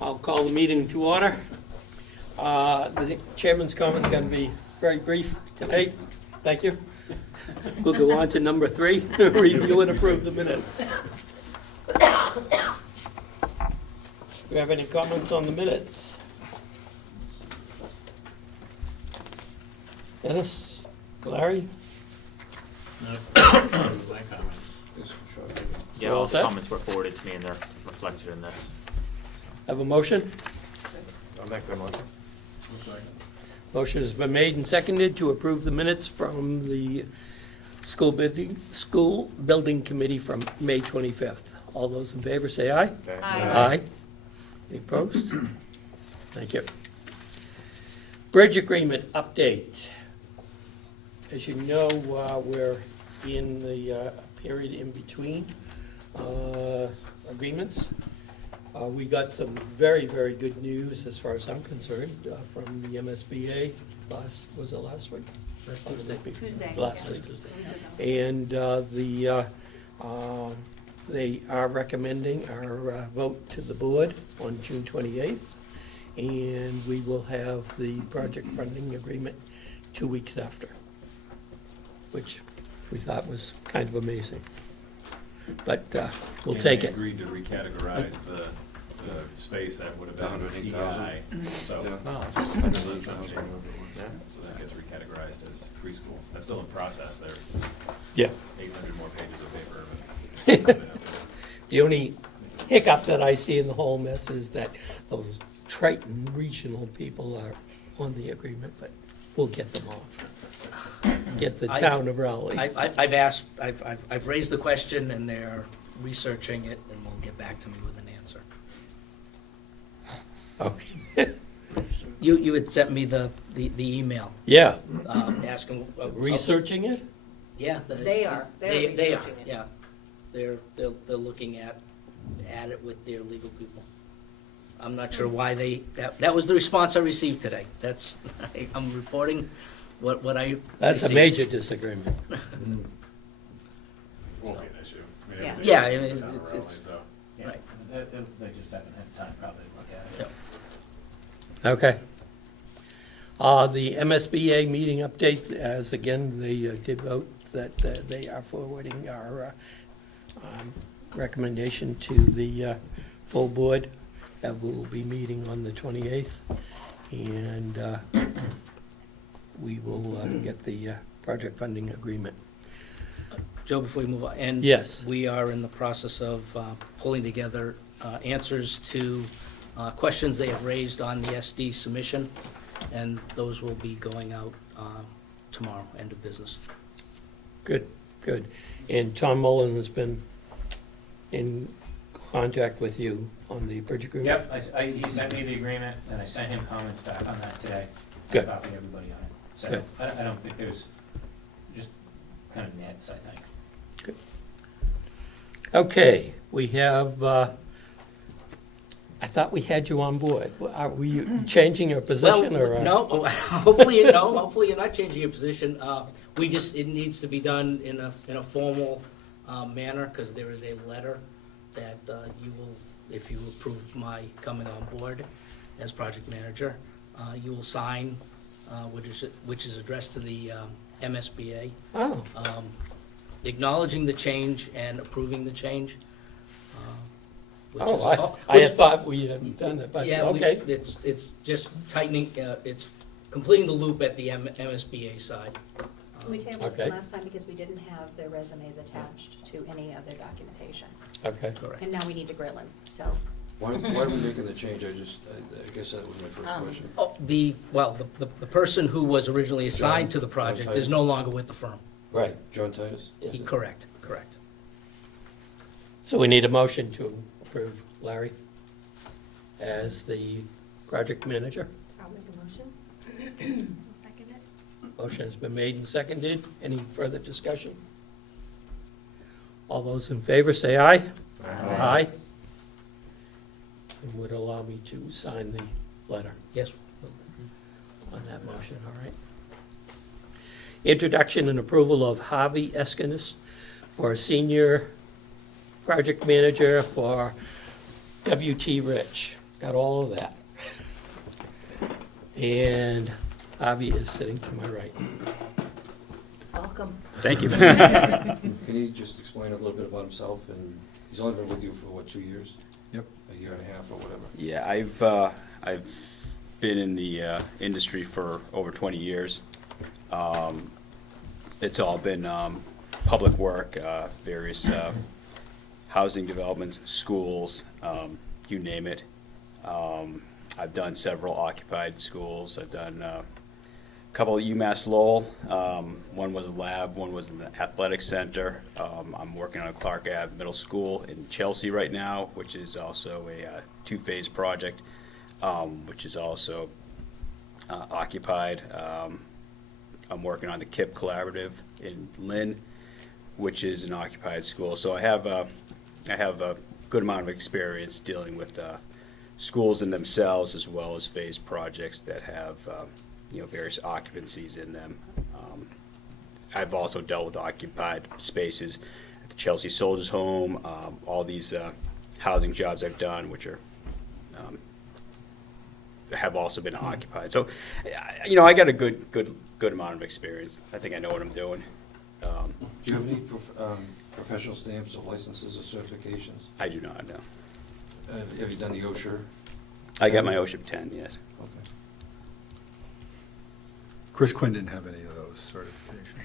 I'll call the meeting to order. The chairman's comment's going to be very brief tonight. Thank you. We'll go on to number 3, review and approve the minutes. Do you have any comments on the minutes? Dennis? Larry? Yeah, All all the set? comments were forwarded to me and they're reflected in this. Have a motion? I'll make the motion. Motion has been made and seconded to approve the minutes from the school building committee from May 25th. All those in favor say aye. Aye. Any opposed? Thank you. Bridge agreement update. As you know, we're in the period in between agreements. We got some very, very good news, as far as I'm concerned, from the MSBA was it last week? Last Tuesday. Tuesday. Last yeah. Tuesday. And they are recommending our vote to the board on June 28th. And we will have the project funding agreement 2 weeks after, which we thought was kind of amazing. But we'll take And it. they agreed to recategorize the space that would have been 108,000. EI, so, Oh, so that gets recategorized as preschool. That's still in process, there yeah. 800 more pages of paper, but. The only hiccup that I see in the whole mess is that those Triton regional people are on the agreement, but we'll get them off. Get the town of Raleigh. I've asked, I've raised the question, and they're researching it, and will get back to me with an answer. Okay. You had sent me the email, Yeah, asking. researching it? Yeah. They are. They're They are, researching it. yeah. They're looking at it with their legal people. I'm not sure why that was the response I received today. That's, I'm reporting what I That's a received. major disagreement. Won't be an issue. I mean, Yeah. everything Yeah, I in mean, the town of it's- Raleigh, it's- so. Right. They just haven't had time probably to look at it. Yeah. Okay. The MSBA meeting update, as again, they did vote that they are forwarding our recommendation to the full board. That we will be meeting on the 28th. And we will get the project funding agreement. Joe, before we move on, and Yes. we are in the process of pulling together answers to questions they have raised on the SD submission, and those will be going out tomorrow, end of business. Good, good. And Tom Mullen has been in contact with you on the bridge agreement? Yep, he sent me the agreement, and I sent him comments back on that today. Good. I copied everybody on it. So Good. I don't think there's, just kind of nits, I think. Okay, we have, I thought we had you on board. Were you changing your position or? Well, no, hopefully you're not changing your position. It needs to be done in a formal manner, because there is a letter that you will, if you approve my coming on board as project manager, you will sign, which is addressed to the MSBA, Oh, acknowledging the change and approving the change. which is- I had thought we hadn't done it, but, Yeah, okay. it's just tightening, it's completing the loop at the MSBA side. We tabled Okay. it last time because we didn't have their resumes attached to any of their documentation. Okay, Correct. And now we need to grill them, so. Why are we making the change? I guess that was my first question. Oh, the person who was originally assigned to the project John is no longer with the firm. right. John Titus? Yes. Correct. So we need a motion to approve Larry as the project manager. I'll make a motion. I'll second it. Motion has been made and seconded. Any further discussion? All those in favor say aye. Aye. And would allow me to sign the letter Yes. on that motion, all right? Introduction and approval of Harvey Eskinis for senior project manager for WT Rich. got all of that. And Avi is sitting to my right. Welcome. Thank you. Can he just explain a little bit about himself? And he's only been with you for, what, 2 years? Yep. A year and a half or whatever? Yeah, I've been in the industry for over 20 years. It's all been public work, various housing developments, schools, you name it. I've done several occupied schools. I've done a couple at UMass Lowell. One was a lab, one was an athletic center. I'm working on a Clark Ave Middle School in Chelsea right now, which is also a two-phase project, which is also occupied. I'm working on the KIP Collaborative in Lynn, which is an occupied school. So I have a good amount of experience dealing with schools in themselves, as well as phase projects that have various occupancies in them. I've also dealt with occupied spaces at the Chelsea Soldiers Home, all these housing jobs I've done, which are have also been occupied. So, I got a good amount of experience. I think I know what I'm doing. Do you have any professional stamps or licenses or certifications? I do not know. Have you done the OSHA? I got my OSHA 10, yes. Okay. Chris Quinn didn't have any of those certifications.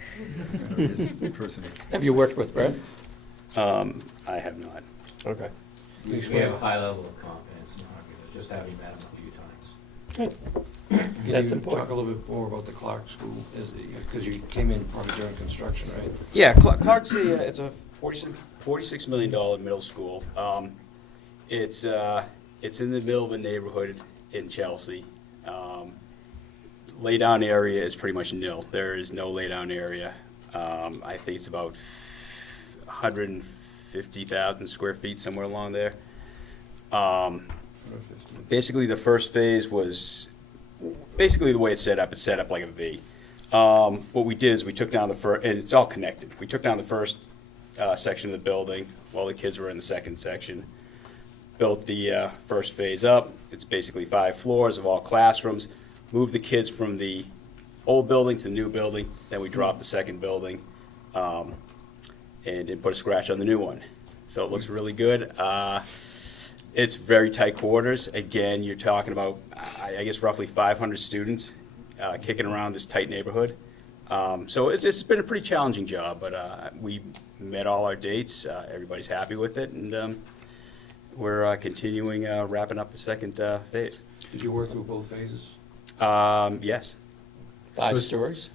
I know his person is. Have you worked with Brett? I have not. Okay. We have a high level of confidence in Harvey, just having met him a few times. Good. Can That's you important. talk a little bit more about the Clark School? Because you came in probably during construction, right? Yeah, Clark's it's a $46 million middle school. It's in the middle of a neighborhood in Chelsea. Laydown area is pretty much nil. There is no laydown area. I think it's about 150,000 square feet, somewhere along there. Basically, the first phase was, basically the way it's set up like a V. What we did is we took down the first, and it's all connected. We took down the first section of the building while the kids were in the second section. Built the first phase up. It's basically 5 floors of all classrooms. Moved the kids from the old building to the new building. Then we dropped the second building and did put a scratch on the new one. So it looks really good. It's very tight quarters. Again, you're talking about, I guess, roughly 500 students kicking around this tight neighborhood. So it's been a pretty challenging job, but we met all our dates. Everybody's happy with it, and we're continuing wrapping up the second phase. Did you work through both phases? Yes. 5 stories?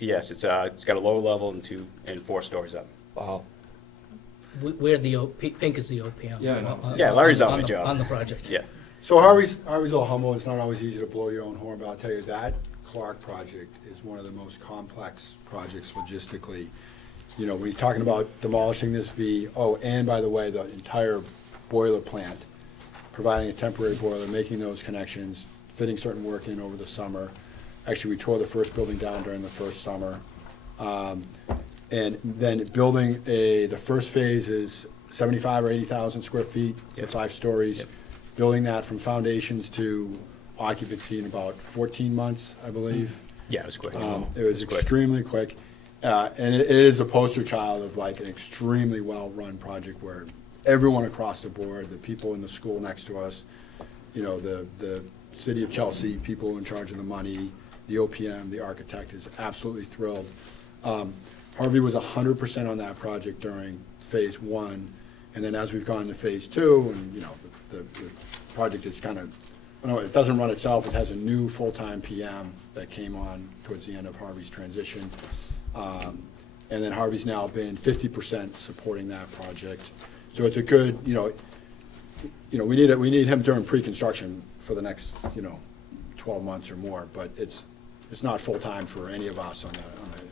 Yes, it's got a lower level and 4 stories up. Wow. Where pink is the OPM. Yeah, I know. Yeah, Larry's on the job. On the project. Yeah. So Harvey's a little humble. It's not always easy to blow your own horn, but I'll tell you that Clark project is one of the most complex projects logistically. When you're talking about demolishing this V, and by the way, the entire boiler plant, providing a temporary boiler, making those connections, fitting certain work in over the summer. Actually, we tore the first building down during the first summer. And then building the first phase is 75 or 80,000 square feet for Yep. 5 stories. Yep. Building that from foundations to occupancy in about 14 months, I believe. Yeah, it was quick. It was quick. extremely quick. And it is a poster child of like an extremely well-run project where everyone across the board, the people in the school next to us, the city of Chelsea, people in charge of the money, the OPM, the architect is absolutely thrilled. Harvey was 100% on that project during phase 1, and then as we've gone into phase 2, and the project is kind of, it doesn't run itself. It has a new full-time PM that came on towards the end of Harvey's transition, and then Harvey's now been 50% supporting that project. So it's a good, we need him during pre-construction for the next 12 months or more, but it's not full-time for any of us on the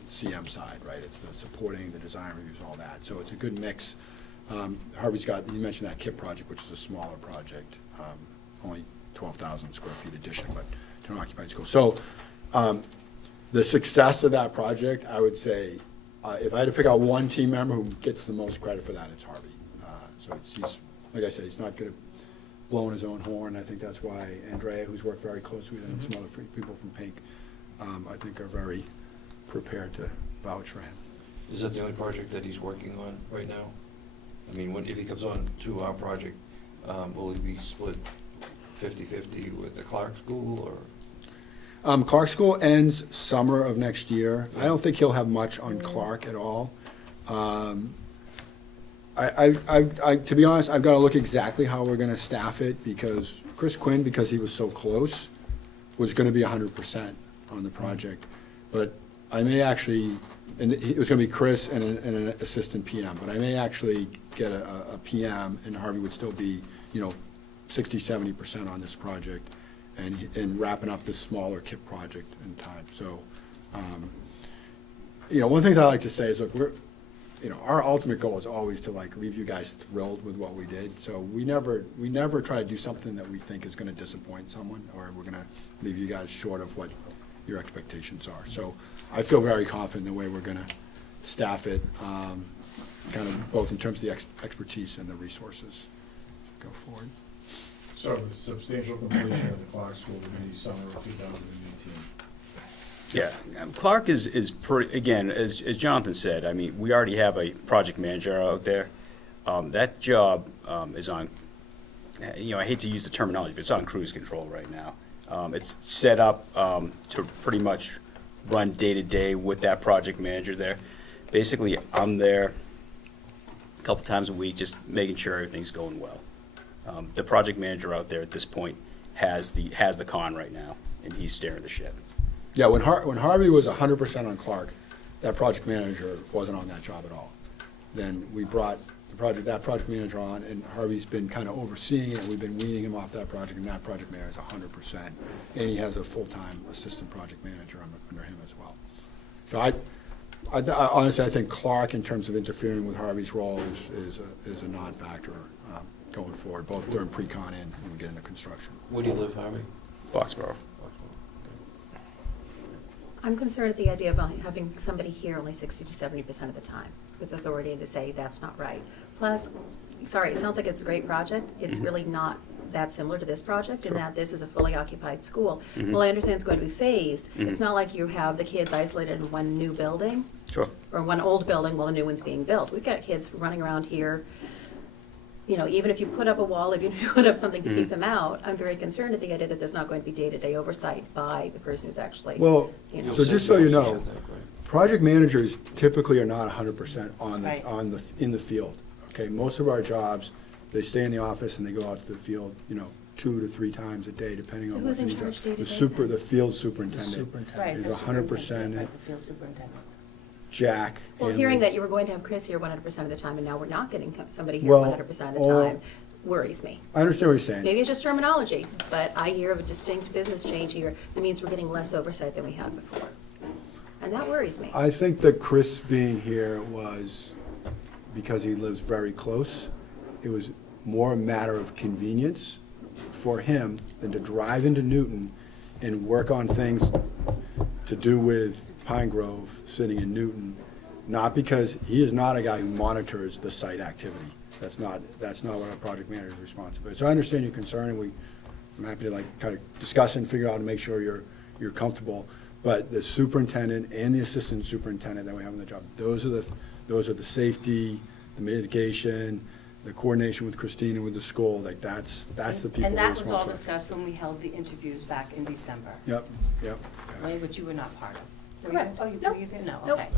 CM side, right? It's the supporting, the design reviews, all that. So it's a good mix. Harvey's got, you mentioned that KIP project, which is a smaller project, only 12,000 square feet addition, but to an occupied school. So the success of that project, I would say, if I had to pick out one team member who gets the most credit for that, it's Harvey. So he's, like I said, he's not going to blowing his own horn. I think that's why Andrea, who's worked very closely with him, some other people from Pink, I think are very prepared to vouch for him. Is that the only project that he's working on right now? I mean, if he comes on to our project, will he be split 50-50 with the Clark School, or? Clark School ends summer of next year. I don't think he'll have much on Clark at all. To be honest, I've got to look exactly how we're gonna staff it, because Chris Quinn, because he was so close, was gonna be 100% on the project. But I may actually, and it was gonna be Chris and an assistant PM, but I may actually get a PM, and Harvey would still be, 60-70% on this project, and wrapping up this smaller KIP project in time. So, one of the things I like to say is, look, our ultimate goal is always to leave you guys thrilled with what we did. So we never try to do something that we think is gonna disappoint someone, or we're gonna leave you guys short of what your expectations are. So I feel very confident in the way we're gonna staff it, kind of both in terms of the expertise and the resources go forward. So with substantial completion of the Clark School will be summer of 2018. Yeah, Clark is pretty, again, as Jonathan said, I mean, we already have a project manager out there. That job is on, I hate to use the terminology, but it's on cruise control right now. It's set up to pretty much run day-to-day with that project manager there. Basically, I'm there a couple times a week, just making sure everything's going well. The project manager out there at this point has the con right now, and he's steering the ship. Yeah, when Harvey was 100% on Clark, that project manager wasn't on that job at all. Then we brought that project manager on, and Harvey's been kind of overseeing it, and we've been weaning him off that project, and that project manager is 100%. And he has a full-time assistant project manager under him as well. So I honestly, I think Clark, in terms of interfering with Harvey's role, is a non-factor going forward, both during pre-con and when we get into construction. Where do you live, Harvey? Foxborough. I'm concerned at the idea of having somebody here only 60-70% of the time, with authority to say that's not right. Plus, sorry, it sounds like it's a great project. It's really not that similar to this project, in that this is a fully occupied school. Well, I understand it's going to be phased. It's not like you have the kids isolated in one new building. Sure. Or one old building while the new one's being built. We've got kids running around here. Even if you put up a wall, if you put up something to keep them out, I'm very concerned at the idea that there's not going to be day-to-day oversight by the person who's actually, Well, You'll so say just so you you'll know, see it, right? project managers typically are not 100% Right. in the field. Okay, most of our jobs, they stay in the office and they go out to the field, 2 to 3 times a day, depending So on who's what in needs are. charge day to The day then? the field superintendent Right. is the 100%. superintendent, right, the field superintendent. Jack. well, Hanley. hearing that you were going to have Chris here 100% of the time, and now we're not getting somebody here Well, 100% of the all- time, worries me. I understand what you're saying. Maybe it's just terminology, but I hear of a distinct business change here. That means we're getting less oversight than we had before. And that worries me. I think that Chris being here was because he lives very close. It was more a matter of convenience for him than to drive into Newton and work on things to do with Pine Grove sitting in Newton, not because he is not a guy who monitors the site activity. That's not what our project manager is responsible for. So I understand your concern, and I'm happy to kind of discuss and figure out and make sure you're comfortable. But the superintendent and the assistant superintendent that we have on the job, those are the safety, the mitigation, the coordination with Christine and with the school. That's the people. And we're that was all responsible for. discussed when we held the interviews back in December. Yep. Wayne, which you were not part of. Were Correct. you? Oh, you Nope. were you there? No, Nope. okay.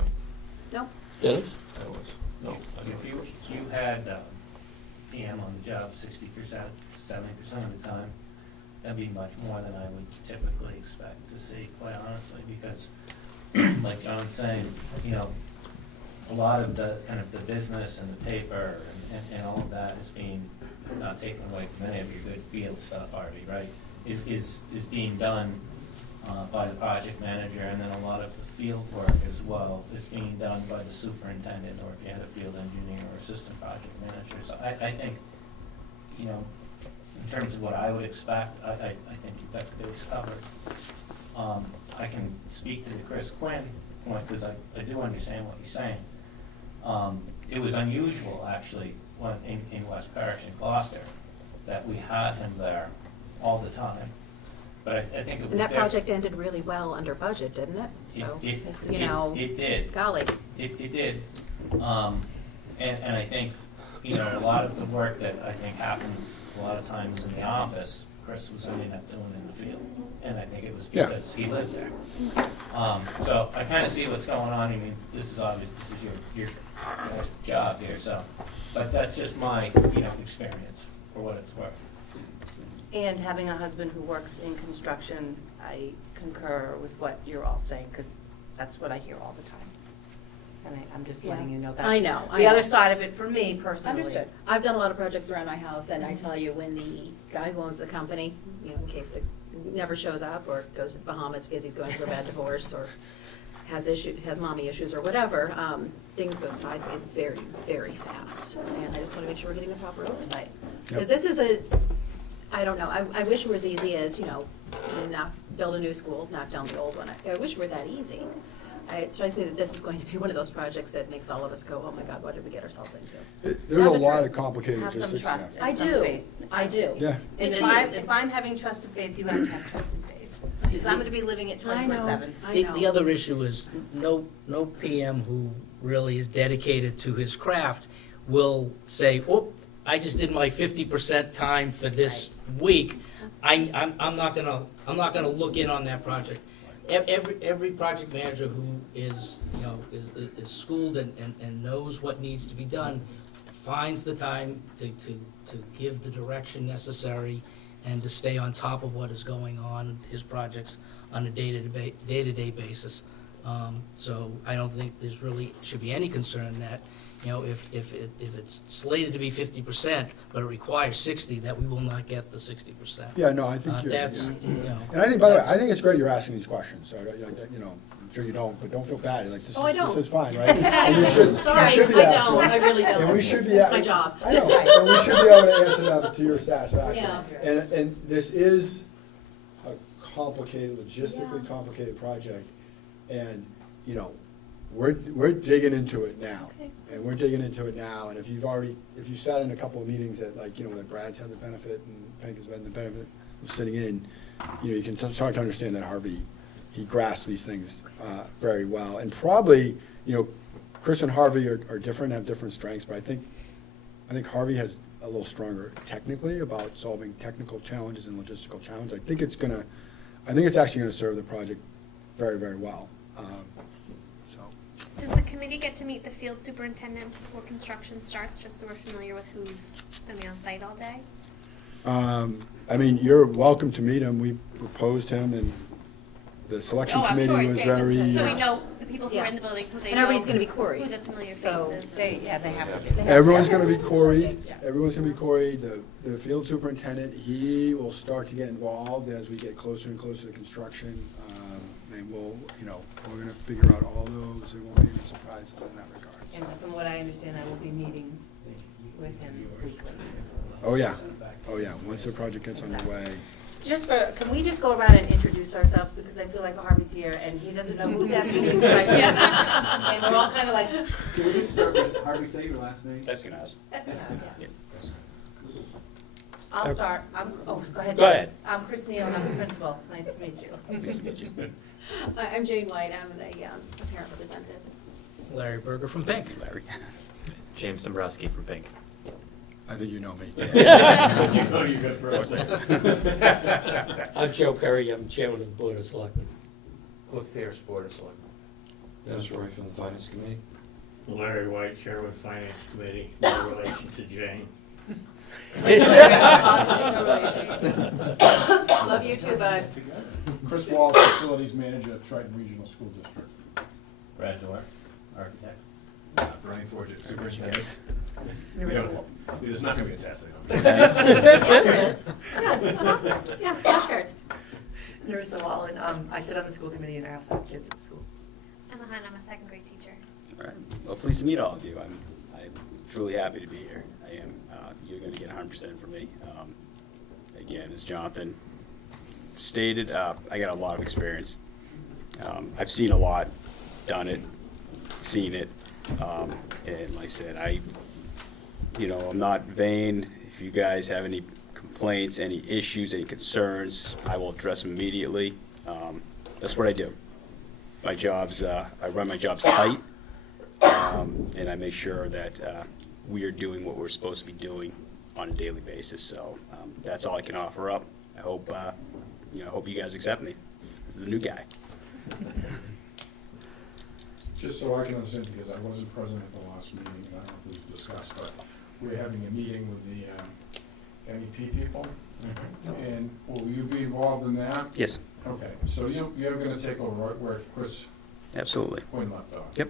No? Dennis? I was. No. If you had PM on the job 60%, 70% of the time, that'd be much more than I would typically expect to see, quite honestly, because like John's saying, a lot of the kind of the business and the paper and all of that is being, not taken away from any of your good field stuff, Harvey, right? Is being done by the project manager, and then a lot of the field work as well is being done by the superintendent, or if you had a field engineer or assistant project manager. So I think, in terms of what I would expect, I think you've got the base covered. I can speak to the Chris Quinn point, because I do understand what you're saying. It was unusual, actually, in West Parish and Gloucester, that we had him there all the time. But I think it was And that different. project ended really well under budget, didn't it? So, you know, It did. golly. It did. And I think, you know, a lot of the work that I think happens a lot of times in the office, Chris was ending up doing in the field. And I think it was Yeah. because he lived there. So I kind of see what's going on. I mean, this is obvious, this is your job here, so. But that's just my, you know, experience for what it's worth. And having a husband who works in construction, I concur with what you're all saying, because that's what I hear all the time. And I'm just letting Yeah. you know that's I know, I the other know. side of it for me personally. Understood. I've done a lot of projects around my house, and I tell you, when the guy who owns the company, you know, in case the, never shows up, or goes to Bahamas because he's going through a bad divorce, or has mommy issues or whatever, things go sideways very, very fast. And I just want to make sure we're getting the proper oversight. Because this is I don't know, I wish it was as easy as, you know, not build a new school, knock down the old one. I wish it were that easy. It strikes me that this is going to be one of those projects that makes all of us go, oh my God, what did we get ourselves into? There's a lot of complicated Have some logistics. trust Yeah. and some faith. I do. Yeah. And if I'm having trust and faith, you have to have trust and faith. Because I'm gonna be living it I know. 24/7. I know. The other issue is no PM who really is dedicated to his craft will say, oh, I just did my 50% time for this week. I'm not gonna look in on that project. Every project manager who is, you know, is schooled and knows what needs to be done finds the time to give the direction necessary and to stay on top of what is going on, his projects, on a day-to-day basis. So I don't think there's really, should be any concern that, you know, if it's slated to be 50%, but it requires 60, that we will not get the 60%. Yeah, no, I think you're, That's, yeah. you know. And I think, by the way, that's- I think it's great you're asking these questions, so, you know, I'm sure you don't, but don't feel bad, like, Oh, I don't. this is fine, right? And you should- Sorry, you should be I asking don't, them. I really don't. And we should be. This is my job. I know, and we should be able to answer them to your satisfaction. Yeah. And this is a complicated, logistically complicated project, and, you know, we're digging into it now. And we're digging into it now, and if you sat in a couple of meetings that, like, you know, that Brad's had the benefit and Pink has had the benefit of sitting in, you know, you can start to understand that Harvey, he grasps these things very well. And probably, you know, Chris and Harvey are different, have different strengths, but I think Harvey has a little stronger technically about solving technical challenges and logistical challenges. I think it's actually gonna serve the project very, very well. So. Does the committee get to meet the field superintendent before construction starts, just so we're familiar with who's gonna be on site all day? I mean, you're welcome to meet him. We proposed him, and the selection I'm committee sure, was yeah, very. just so we know the people who are Yeah. in the building, who they And know. everybody's gonna be Corey. Who the familiar So faces. They have to be. Everyone's gonna be Corey. Everyone's gonna be Corey. The field superintendent, he will start to get involved as we get closer and closer to construction. And we're gonna figure out all those. There won't be any surprises in that regard. And from what I understand, I will be meeting with him weekly. Oh, yeah. Once the project gets underway. Can we just go around and introduce ourselves, because I feel like Harvey's here and he doesn't know who's asking these questions. And we're all kind of like, Can we just start with Harvey, say your last name? That's gonna ask. that's good. Yes. I'll start. Go ahead. Go ahead. I'm Chris Neal, I'm the principal. Nice to meet you. Nice to meet you. I'm Jane White, I'm the parent representative. Larry Berger from Pink. Larry. James Dombrowski from Pink. I think you know me. You know you're good for us. I'm Joe Perry, I'm chairman of the Board of Selectmen. Cliff Pierce, Board of Selectmen. Dennis Roy from the Finance Committee. Larry White, Chairman of Finance Committee, no relation to Jane. Love you too, bud. Chris Wallace, Facilities Manager at Triton Regional School District. Brad Dorr, architect. Brian Forget, Superintendent. There's not gonna be a test. Yeah, there is. Yeah, flashcards. Narissa Wallen, I sit on the school committee and I also have kids at the school. Emma Hunt, I'm a second grade teacher. All right. Well, pleased to meet all of you. I'm truly happy to be here. I am. You're going to get 100% from me. Again, as Jonathan stated, I got a lot of experience. I've seen a lot, done it, seen it, and like I said, I'm not vain. If you guys have any complaints, any issues, any concerns, I will address them immediately. That's what I do. My job's, I run my jobs tight, and I make sure that we are doing what we're supposed to be doing on a daily basis. So that's all I can offer up. I hope, I hope you guys accept me as the new guy. Just so I can understand, because I wasn't present at the last meeting, I don't know if we've discussed, but we're having a meeting with the MEP people, and will you be involved in that? Yes, Okay, so you're gonna take over right where Chris absolutely. Quinn left off? Yep.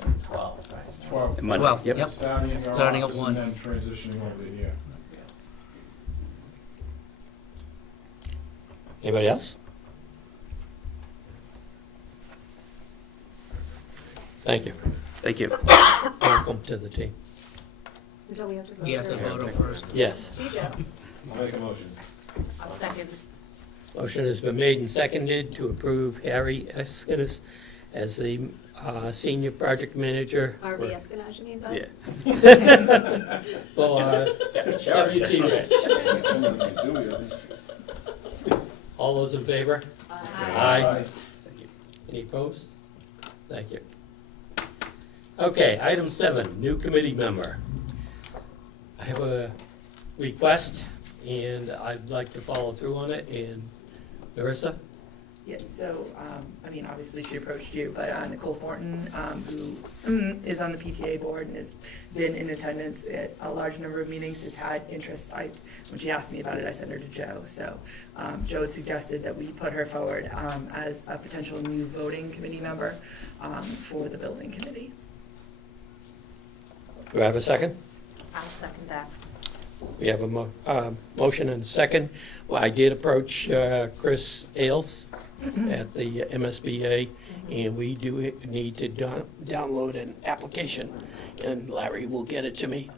Okay. 12, right? 12. Monday. 12, Yep. yep. Starting in your Starting at office 1. and then transitioning over to here. Anybody else? Thank you. Thank you. Welcome to the team. Don't we have to vote? You have to first? vote on first. Yes. See, Joe? I'll make a motion. I'll second. Motion has been made and seconded to approve Harry Eskenis as the senior project manager. R.V. Eskenaz, you mean, Bob? Yeah. For WT. All those in favor? Aye. Any opposed? Thank you. Okay, item 7, new committee member. I have a request, and I'd like to follow through on it, and Marissa? Yes, so, I mean, obviously she approached you, but Nicole Thornton, who is on the PTA board and has been in attendance at a large number of meetings, has had interest. When she asked me about it, I sent her to Joe. So Joe had suggested that we put her forward as a potential new voting committee member for the building committee. Do I have a second? I'll second that. We have a motion and a second. Well, I did approach Chris Ailes at the MSBA, and we do need to download an application, and Larry will get it to me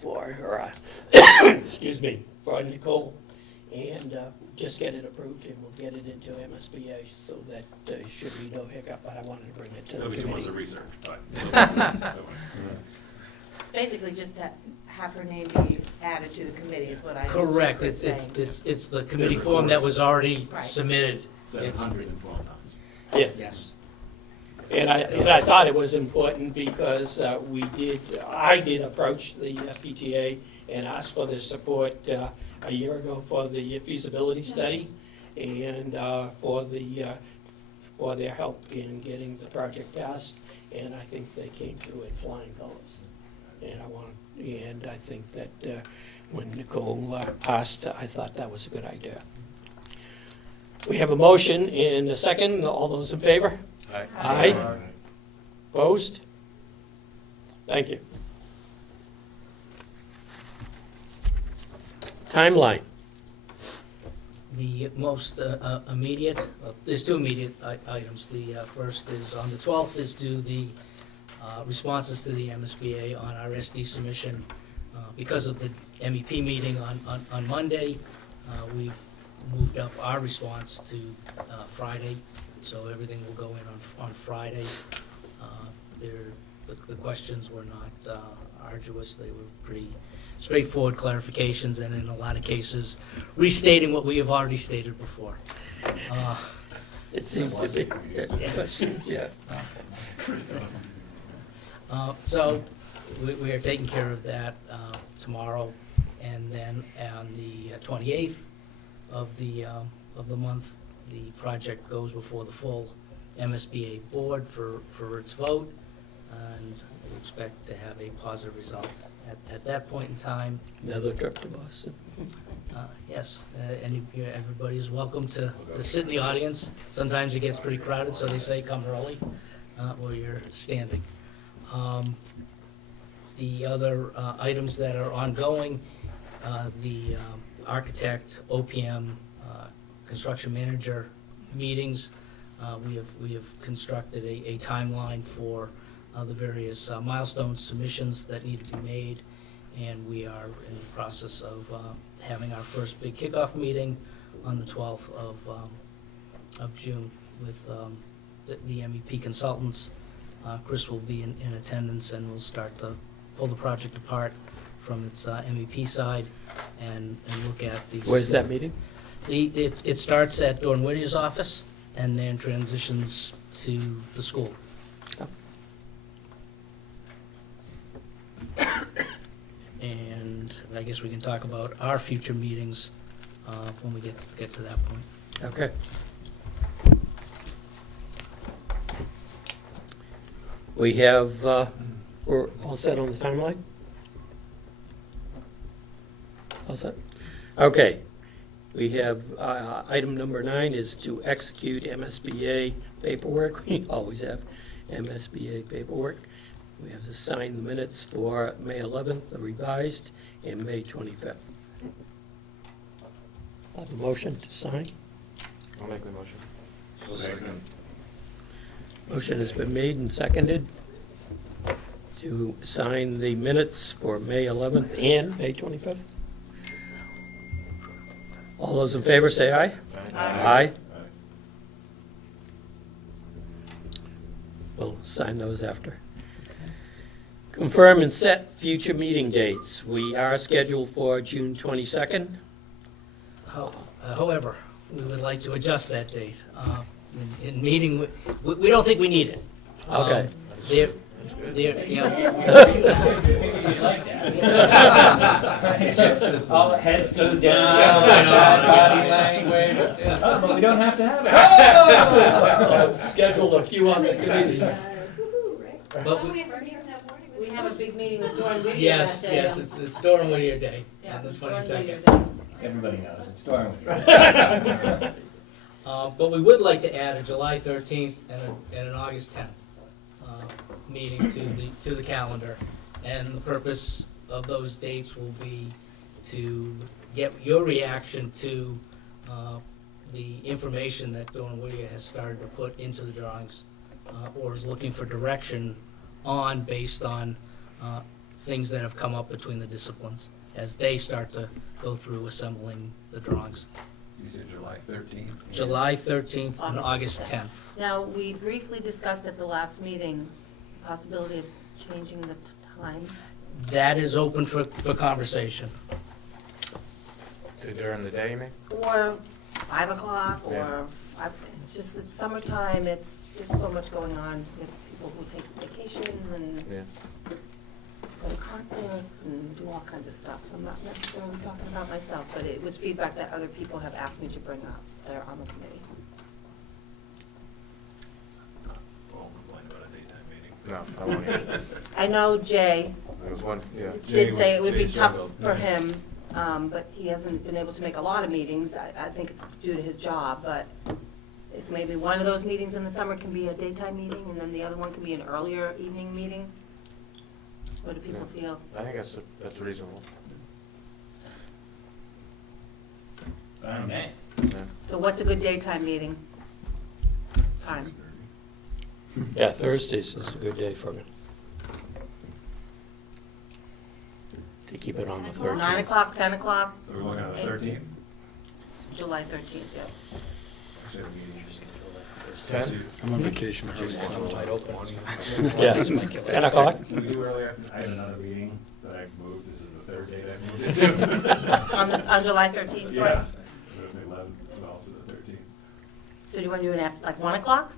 for her, excuse me, for Nicole, and just get it approved, and we'll get it into MSBA so that there should be no hiccup, but I wanted to bring it to the Nobody committee. wants the research, but. It's basically just to have her name be added to the committee is what I understood Correct, Chris saying. it's the committee form that was already Right. submitted. It's- 712 times. Yeah. Yes. And I thought it was important because I did approach the PTA and ask for their support a year ago for the feasibility study and for their help in getting the project passed. And I think they came through in flying colors. And I think that when Nicole asked, I thought that was a good idea. We have a motion and a second. All those in favor? Aye. Opposed? Thank you. Timeline. The most immediate, there's two immediate items. The first is on the 12th is due the responses to the MSBA on our SD submission. Because of the MEP meeting on Monday, we've moved up our response to Friday, so everything will go in on Friday. The questions were not arduous, they were pretty straightforward clarifications, and in a lot of cases, restating what we have already stated before. It seemed to be. Questions, yeah. So we are taking care of that tomorrow, and then on the 28th of the month, the project goes before the full MSBA board for its vote, and we expect to have a positive result at that point in time. Another trip to Boston. Yes, everybody is welcome to sit in the audience. Sometimes it gets pretty crowded, so they say come early, or you're standing. The other items that are ongoing, the architect, OPM, construction manager meetings, we have constructed a timeline for the various milestone submissions that need to be made, and we are in the process of having our first big kickoff meeting on the 12th of June with the MEP consultants. Chris will be in attendance, and we'll start to pull the project apart from its MEP side and look at the. Where's that meeting? It starts at Dawn Whittier's office and then transitions to the school. And I guess we can talk about our future meetings when we get to that point. Okay. We have, we're all set on the timeline? All set? Okay. We have, item number 9 is to execute MSBA paperwork. We always have MSBA paperwork. We have to sign the minutes for May 11th, the revised, and May 25th. I have a motion to sign. I'll make the motion. Second. Motion has been made and seconded to sign the minutes for May 11th and May 25th. All those in favor say aye. Aye. We'll sign those after. Confirm and set future meeting dates. We are scheduled for June 22nd. However, we would like to adjust that date. In meeting, we don't think we need it. Okay. All the heads go down, body language, but we don't have to have it. Scheduled a few other committees. But We have a big meeting with Dawn Whittier yes, that day. yes, it's Dawn Whittier Day Yeah, on the Dawn Whittier 22nd. Day. Everybody knows, it's storm. But we would like to add a July 13th and an August 10th meeting to the calendar. And the purpose of those dates will be to get your reaction to the information that Dawn Whittier has started to put into the drawings, or is looking for direction on based on things that have come up between the disciplines as they start to go through assembling the drawings. You said July 13th? July 13th and August 10th. Now, we briefly discussed at the last meeting, the possibility of changing the time. That is open for conversation. So during the day, you mean? Or 5 o'clock, Yeah. or, it's just, it's summertime, it's, there's so much going on with people who take vacations and Yeah. go to concerts and do all kinds of stuff. I'm not necessarily talking about myself, but it was feedback that other people have asked me to bring up that are on the committee. Well, we want to go to daytime meeting. No, I won't either. I know Jay There was one, yeah. did say it would be Jay tough Summerville. for him, but he hasn't been able to make a lot of meetings. I think it's due to his job, but if maybe one of those meetings in the summer can be a daytime meeting, and then the other one can be an earlier evening meeting? What do people feel? I think that's reasonable. Fine with me. Yeah. So what's a good daytime meeting? Time. Yeah, Thursdays is a good day for me. To keep it on the 13th. 9 o'clock, 10 o'clock, So we're looking at the 13th? July 13th, yeah. Actually, the meeting. 10? I'm on vacation. Yeah, 10 o'clock? Can we do earlier? I had another meeting that I've moved, this is the third date I've moved it to. On July 13th? Yeah, moved from 11, 12 to the 13th. So do you want to do it at like 1 o'clock,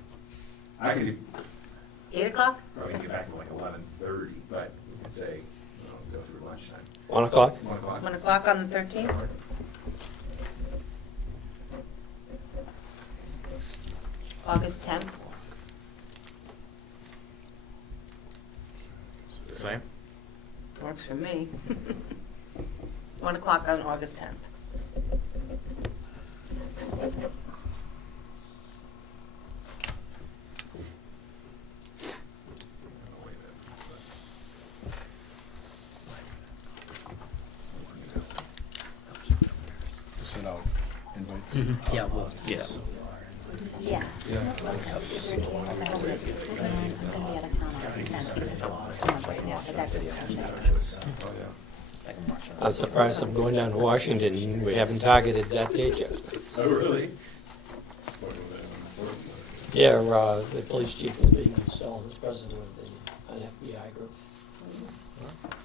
I could 8 o'clock? probably get back to like 11:30, but we could say, go through lunchtime. 1 o'clock? 1 o'clock? 1 o'clock on the 13th? August 10th? Same? Works for me. 1 o'clock on August 10th. Oh, wait a minute. Send out invite. Yeah, well, yeah. Yeah. Is there a camera that will be out of town on this 10th because of summer right now, but that just Oh, yeah. I'm surprised I'm going down to Washington and we haven't targeted that date yet. Oh, really? Yeah, the police chief is being installed as president of the FBI group.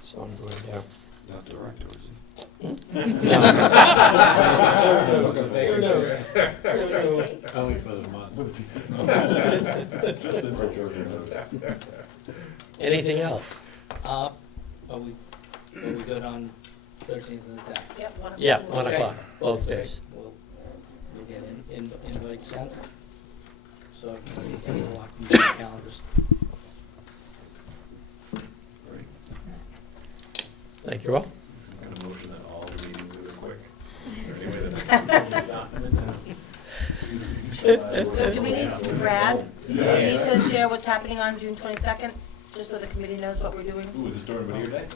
So I'm going there. Not director, is he? Only for the month. Just Anything else? Are we good on 13th and the 10th? Yep, 1 o'clock. Yeah, 1 Okay. o'clock, both days. We'll get invites sent. So I can lock them in the calendars. Thank you all. Got a motion that all the meetings are quick. So do we need, Brad, do we need to share what's happening on June 22nd, just so the committee knows what we're doing? Ooh, is it during Whittier Day?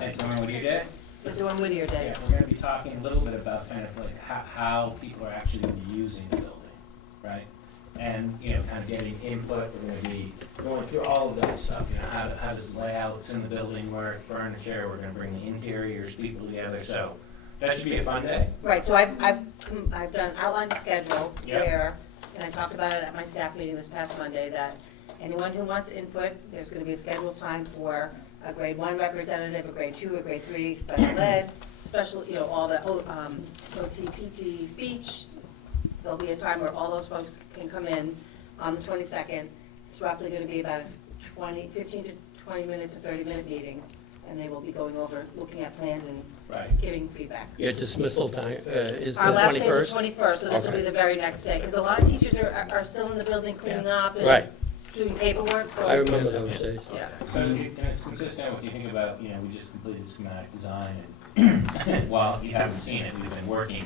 And during Whittier Day? We're doing Whittier Day. Yeah, we're gonna be talking a little bit about kind of like how people are actually gonna be using the building, right? And, you know, kind of getting input, we're gonna be going through all of that stuff, you know, how does layouts in the building work, furniture, we're gonna bring the interiors, people together, so that should be a fun day. Right, so I've done outlined schedule Yep. where, and I talked about it at my staff meeting this past Monday, that anyone who wants input, there's gonna be a scheduled time for a grade 1 representative, a grade 2, a grade 3, special ed, special, you know, all the OT, PT, speech. There'll be a time where all those folks can come in on the 22nd. It's roughly gonna be about a 15 to 20 minute to 30-minute meeting, and they will be going over, looking at plans and Right. giving feedback. Your dismissal time is the Our last day is the 21st? 21st, so this will be the very next day, because a lot of teachers are still in the building cleaning up and Right, doing paperwork, so. I remember those days. Yeah. So and it's consistent with, you think about, you know, we just completed schematic design, and while you haven't seen it, we've been working,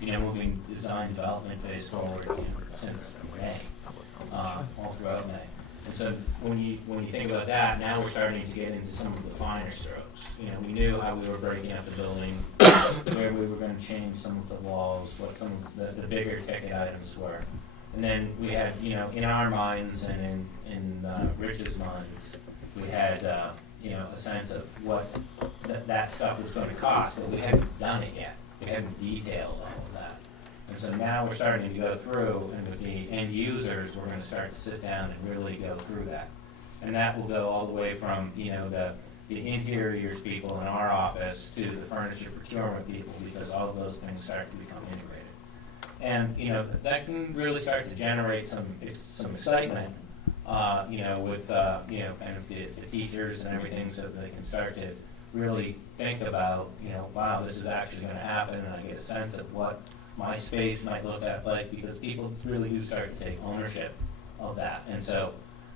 you know, moving design development phase forward, you know, since May, all throughout May. And so when you think about that, now we're starting to get into some of the finer strokes. You know, we knew how we were breaking up the building, where we were gonna change some of the walls, what some of the bigger ticket items were. And then we had, you know, in our minds and in Rich's minds, we had, you know, a sense of what that stuff was going to cost, but we hadn't done it yet. We hadn't detailed all of that. And so now we're starting to go through, and with the end users, we're gonna start to sit down and really go through that. And that will go all the way from, you know, the interiors people in our office to the furniture procurement people, because all of those things start to become integrated. And, you know, that can really start to generate some excitement, you know, with, you know, kind of the teachers and everything, so they can start to really think about, you know, wow, this is actually gonna happen, and I get a sense of what my space might look like, because people really do start to take ownership of that. And so,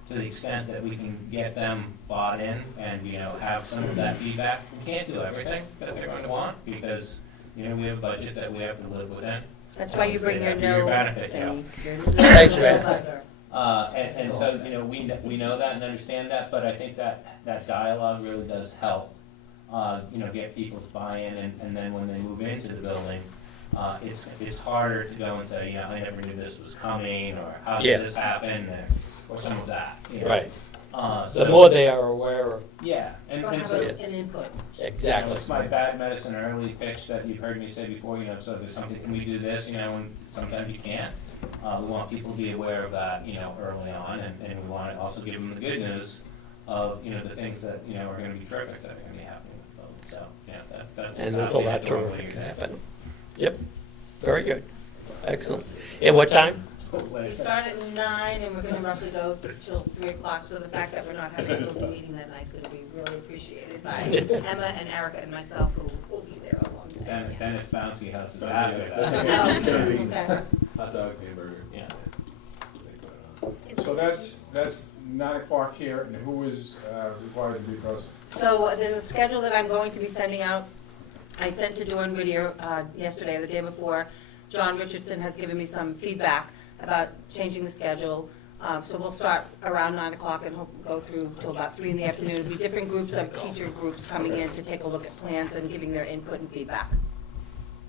to the extent that we can get them bought in and, you know, have some of that feedback, we can't do everything that they're going to want, because, you know, we have a budget that we have to live within. That's why you bring your Say that for your no benefit, thing. Thanks, Brad. And so, you know, we know that and understand that, but I think that dialogue really does help, you know, get people's buy-in, and then when they move into the building, it's harder to go and say, you know, I never knew this was coming, or how did Yes. this happen, or some of that, you know. Right. The The more they are aware of, Yeah, Or and have so, an input. you know, exactly. it's my bad medicine early pitch that you've heard me say before, you know, so there's something, can we do this, you know, and sometimes you can't. We want people to be aware of that, you know, early on, and we want to also give them the good news of, you know, the things that, you know, are going to be terrific that are going to be happening with the building. So, yeah, that's. And there's a lot terrific to happen. Yep, very good, excellent. And what time? We start at 9 and we're gonna roughly go till 3 o'clock, so the fact that we're not having a building meeting that night is gonna be really appreciated by Emma and Erica and myself, who will be there a long time. Then it's bouncy houses after that. Okay. Hot dogs, hamburger. Yeah. So that's 9 o'clock here, and who is required to be present? So there's a schedule that I'm going to be sending out. I sent to Dawn Whittier yesterday, or the day before. John Richardson has given me some feedback about changing the schedule. So we'll start around 9 o'clock and go through till about 3 in the afternoon. It'll be different groups of teacher groups coming in to take a look at plans and giving their input and feedback.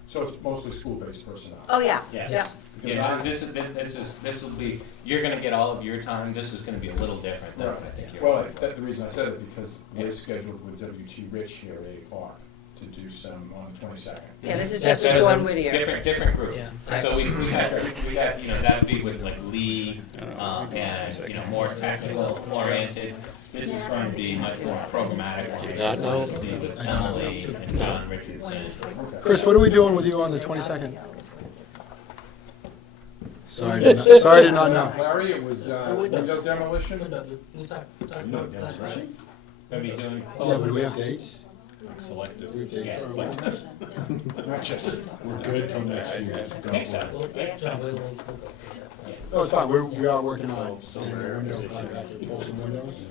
So it's mostly school-based personnel? Oh, yeah, Yeah. yeah. Yeah, this will be, you're gonna get all of your time, this is gonna be a little different than what I think you're. Well, the reason I said it, because we're scheduled with WT Rich here at 8 o'clock. to do some on the 22nd. Yeah, this is That's just Dawn the Whittier. different group. Yeah. So we got, that would be with like Lee, and, more technical oriented. This is going to be much more programmatic oriented. Not now. This will be with Emily and John Richardson. Chris, what are we doing with you on the 22nd? Sorry to not know. Larry, it was window demolition. Gonna be doing. Yeah, but do we have dates? Selective. Do we have dates for our Not just, We're good till next year. I think so. No, it's fine, we are working on window contract to pull some windows.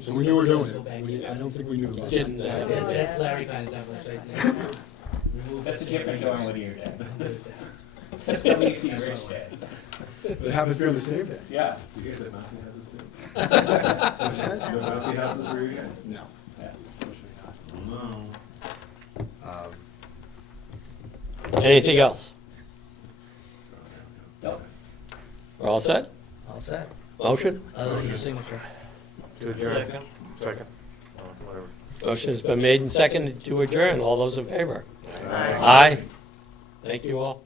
So we knew we were doing it. I don't think we knew about Didn't, that. That's Larry kind of right there. That's a different going with your day. That's WT Rich Day. It happens to be on the same day. Yeah. You guys at Mountain Houses soon? No Mountain Houses for you guys? No. No. Anything else? Nope. We're all set? All set, Motion? other than your signature. To adjourn. Second. Whatever. Motion has been made and seconded to adjourn. All those in favor? Aye. Thank you all.